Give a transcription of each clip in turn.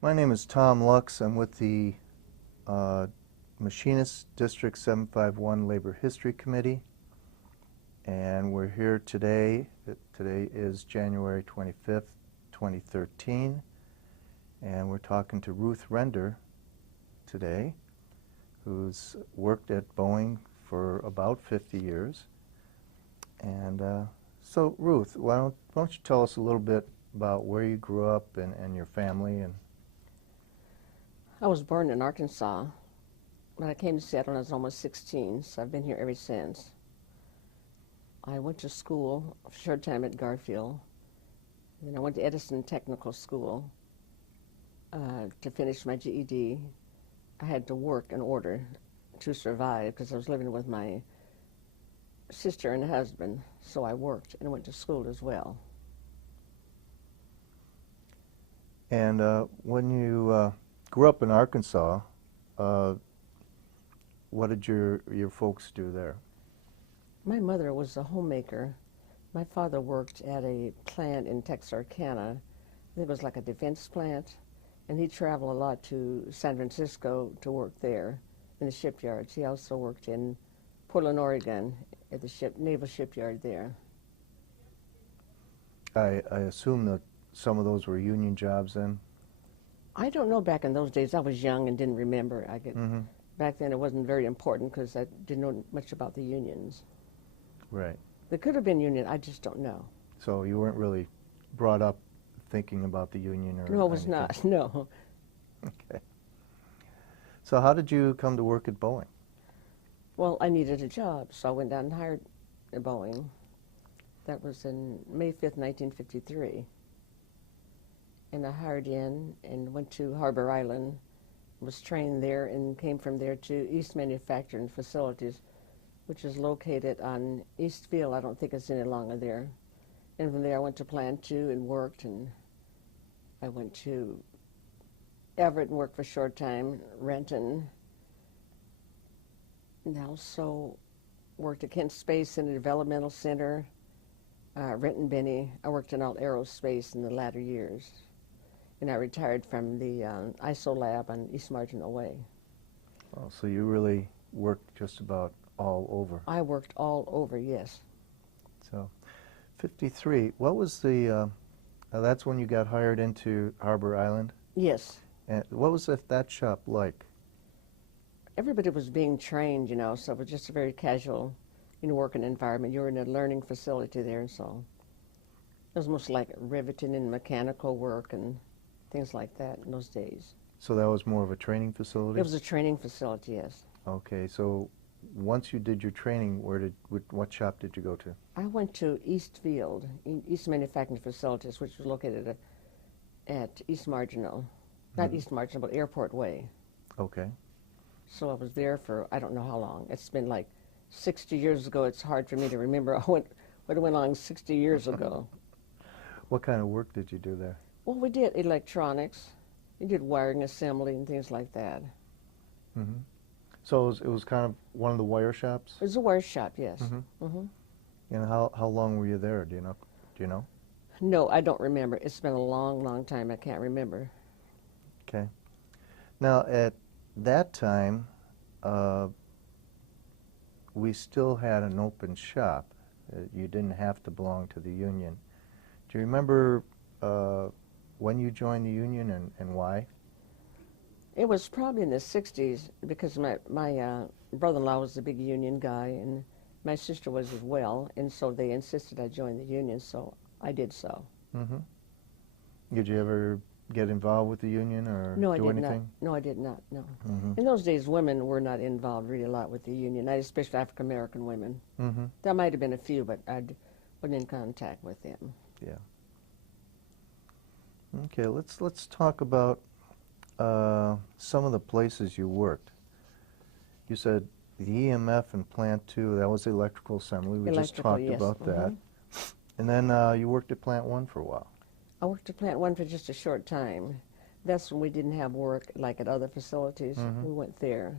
My name is Tom Lux. I'm with the uh, Machinist District 751 Labor History Committee, and we're here today. Today is January 25th, 2013, and we're talking to Ruth Render today, who's worked at Boeing for about 50 years. And so, Ruth, why don't you tell us a little bit about where you grew up and your family? And I was born in Arkansas, but I came to Seattle when I was almost 16, so I've been here ever since. I went to school for a short time at Garfield, then I went to Edison Technical School to finish my GED. I had to work in order to survive because I was living with my sister and husband, so I worked and went to school as well. And when you grew up in Arkansas, what did your folks do there? My mother was a homemaker. My father worked at a plant in Texarkana. It was like a defense plant, and he traveled a lot to San Francisco to work there in the shipyards. He also worked in Portland, Oregon at the naval shipyard there. I assume that some of those were union jobs then? I don't know, back in those days. I was young and didn't remember. Back then it wasn't very important because I didn't know much about the unions. Right. There could have been union, I just don't know. So you weren't really brought up thinking about the union or No, it was anything? not, no. Okay. So how did you come to work at Boeing? Well, I needed a job, so I went down and hired at Boeing. That was in May 5th, 1953. And I hired in and went to Harbor Island, was trained there, and came from there to East Manufacturing Facilities, which is located on East Field. I don't think it's any longer there. And from there I went to Plant 2 and worked, and I went to Everett and worked for a short time, Renton, and also worked at Kent Space in the Developmental Center, Renton Benny. I worked in all aerospace in the latter years. And I retired from the ISO lab on East Marginal Way. Oh, so you really worked just about all over. I worked all over, yes. So, 53, what was the, that's when you got hired into Harbor Island? Yes. And what was that shop like? Everybody was being trained, so it was just a very casual, working environment. You were in a learning facility there, and so it was mostly like riveting and mechanical work and things like that in those days. So that was more of a training facility? It was a training facility, yes. Okay, so once you did your training, what shop did you go to? I went to East Field, East Manufacturing Facilities, which was located at East Marginal. Not East Marginal, but Airport Way. Okay. So I was there for, I don't know how long. It's been like 60 years ago. It's hard for me to remember what went on 60 years ago. What kind of work did you do there? Well, we did electronics. We did wiring assembly and things like that. Mm-hmm. So it was kind of one of the wire shops? It was a wire shop, yes. Mm-hmm. Mm-hmm. And how long were you there? Do you know? No, I don't remember. It's been a long, long time. I can't remember. Okay. Now, at that time, we still had an open shop. You didn't have to belong to the union. Do you remember when you joined the union and why? It was probably in the 60s because my brother-in-law was a big union guy, and my sister was as well, and so they insisted I join the union, so I did so. Mm-hmm. Did you ever get involved with the union or No, do I did anything? not. No, I did not, no. Mm-hmm. In those days, women were not involved really a lot with the union, not especially African-American women. Mm-hmm. There might have been a few, but I wasn't in contact with them. Yeah. Okay, let's talk about some of the places you worked. You said the EMF and Plant 2, that was electrical assembly. We just talked yes. about that. And then you worked at Plant 1 for a while. I worked at Plant 1 for just a short time. That's when we didn't have work like at other facilities. We went there.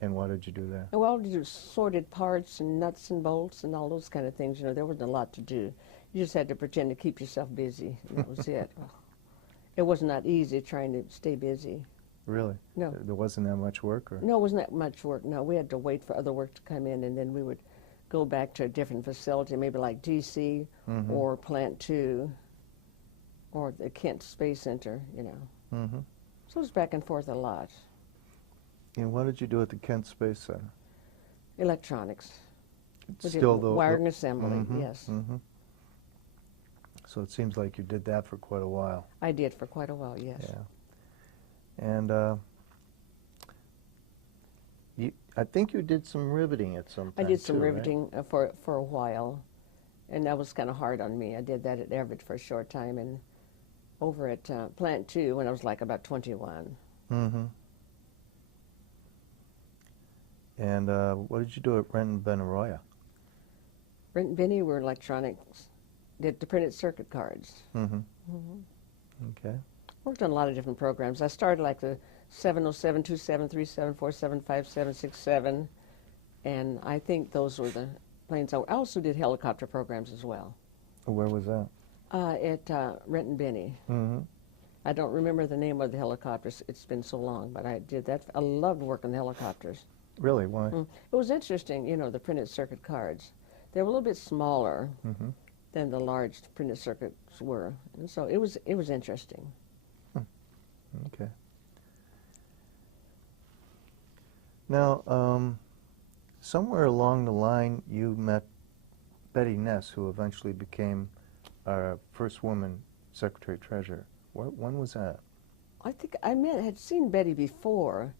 And what did you do there? Well, you sorted parts and nuts and bolts and all those kind of things. There wasn't a lot to do. You just had to pretend to keep yourself busy, and that was it. It was not easy trying to stay busy. Really? No. There wasn't that much work, or? No, it wasn't that much work. No, we had to wait for other work to come in, and then we would go back to a different facility, maybe like DC Mm-hmm. or Plant 2 or the Kent Space Center, you know. Mm-hmm. So it was back and forth a lot. And what did you do at the Kent Space Center? Electronics. We did Still the wiring assembly, Mhm, yes. mhm. So it seems like you did that for quite a while. I did for quite a while, yes. Yeah. And I think you did some riveting at some I time did some too, right? riveting for a while, and that was kind of hard on me. I did that at Everett for a short time, and over at Plant 2 when I was like about 21. Mm-hmm. And what did you do at Renton Benaroya? Brent and Benny were electronics, did the printed circuit cards. Mm-hmm. Mm-hmm. Okay. Worked on a lot of different programs. I started like the 707, 2737, 475767, and I think those were the planes. I also did helicopter programs as well. Where was that? At Renton Benny. Mm-hmm. I don't remember the name of the helicopters. It's been so long, but I did that. I loved working the helicopters. Really? Why? It was interesting, you know, the printed circuit cards. They were a little bit smaller Mm-hmm. than the large printed circuits were, and so it was interesting. Okay. Now, somewhere along the line, you met Betty Ness, who eventually became our first woman secretary-treasurer. When was that? I think had seen Betty before.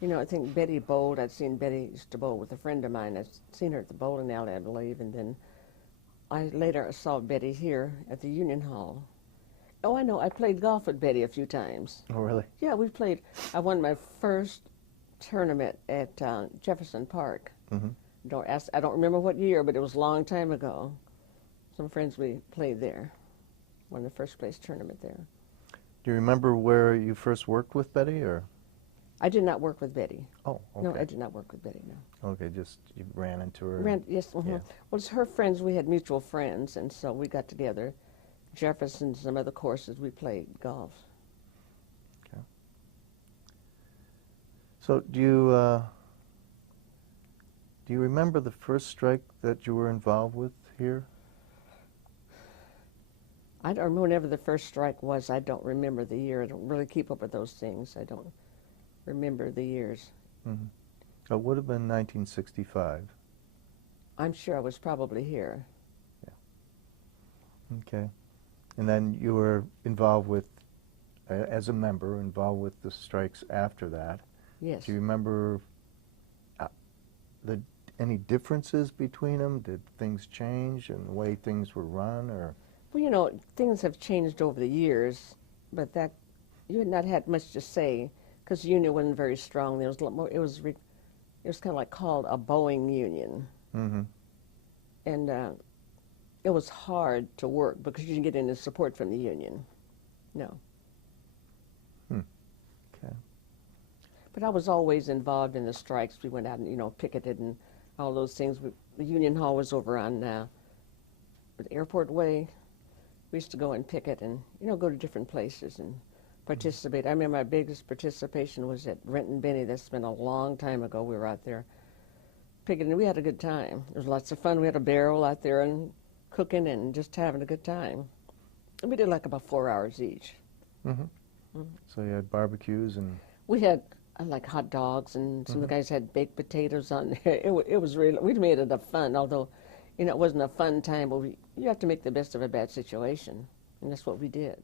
You know, I think Betty bowled. I'd seen Betty used to bowl with a friend of mine. I'd seen her at the bowling alley, I believe, and then I later saw Betty here at the Union Hall. Oh, I know. I played golf with Betty a few times. Oh, really? Yeah, we played. I won my first tournament at Jefferson Park. Mm-hmm. I don't remember what year, but it was a long time ago. Some friends we played there. Won the first place tournament there. Do you remember where you first worked with Betty, or? I did not work with Betty. Oh, okay. No, I did not work with Betty, no. Okay, just you ran into her. Yes, Yeah. Well, it's her friends. We had mutual friends, and so we got together. Jefferson and some other courses, we played golf. Okay. So do you remember the first strike that you were involved with here? I don't remember whenever the first strike was. I don't remember the year. I don't really keep up with those things. I don't remember the years. Mm-hmm. It would have been 1965. I'm sure I was probably here. Yeah. Okay. And then you were involved with, as a member, involved with the strikes after that. Yes. Do you remember any differences between them? Did things change in the way things were run, or? Well, you know, things have changed over the years, but that you had not had much to say because the union wasn't very strong. There was a lot more. It was kind of like called a Boeing union, Mm-hmm. and it was hard to work because you didn't get any support from the union. No. Okay. But I was always involved in the strikes. We went out and, you know, picketed and all those things. The Union Hall was over on the Airport Way. We used to go and picket and, you know, go to different places and participate. I remember my biggest participation was at Renton Benny. That's been a long time ago. We were out there picketing. We had a good time. There was lots of fun. We had a barrel out there and cooking and just having a good time. And we did like about 4 hours each. Mm-hmm. Mm-hmm. So you had barbecues and. We had like hot dogs, and some of the guys had baked potatoes on there. It was really, we made it a fun, although, you know, it wasn't a fun time, but you have to make the best of a bad situation, and that's what we did.